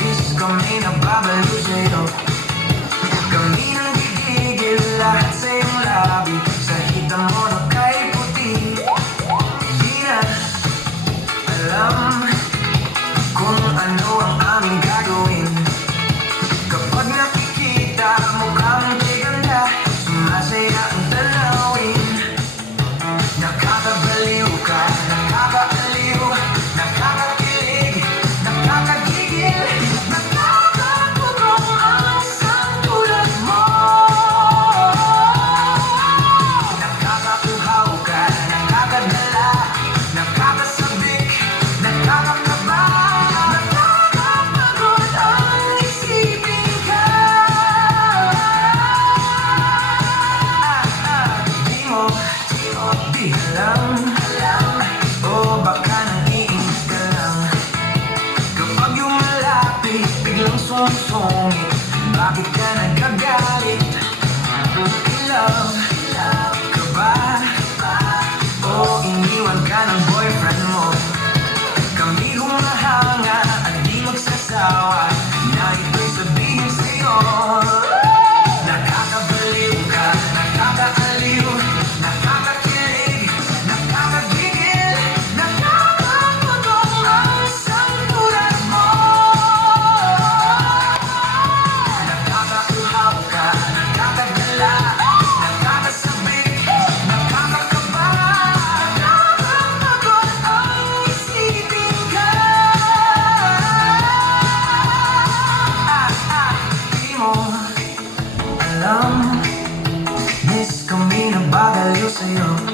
Miss kami nababalo sa'yo. Kami nang gigigil lahat sa iyong labi. Sa hita mo na kay puti. Di na alam kung ano ang aming gagawin. Kapag nakikita mo kang ganda, sumasaya ang tanawin. Nakakabaliw ka, nakakaaliw, nakakakilig, nakakagigil, nakakagutom ang isang tulad mo. Nakakauhaw ka, nakakadala, nakakasabik, nakakakaba, nakakapagod ang isipin ka. Di alam, o baka naiinis ka lang. Kapag yung malapit, biglang sumusungit. Bakit ka nagagalit? Love ka ba? O iniwan ka ng boyfriend mo? Kami humahanga at di magsasawa na ito'y sabihin sa'yo. Nakakabaliw ka, nakakaaliw, nakakakilig, nakakagigil, nakakagutom ang isang tulad mo. Nakakauhaw ka, nakakadala, nakakasabik, nakakakaba, nakakapagod ang isipin ka. Di mo alam, miss kami nababaliw sa'yo.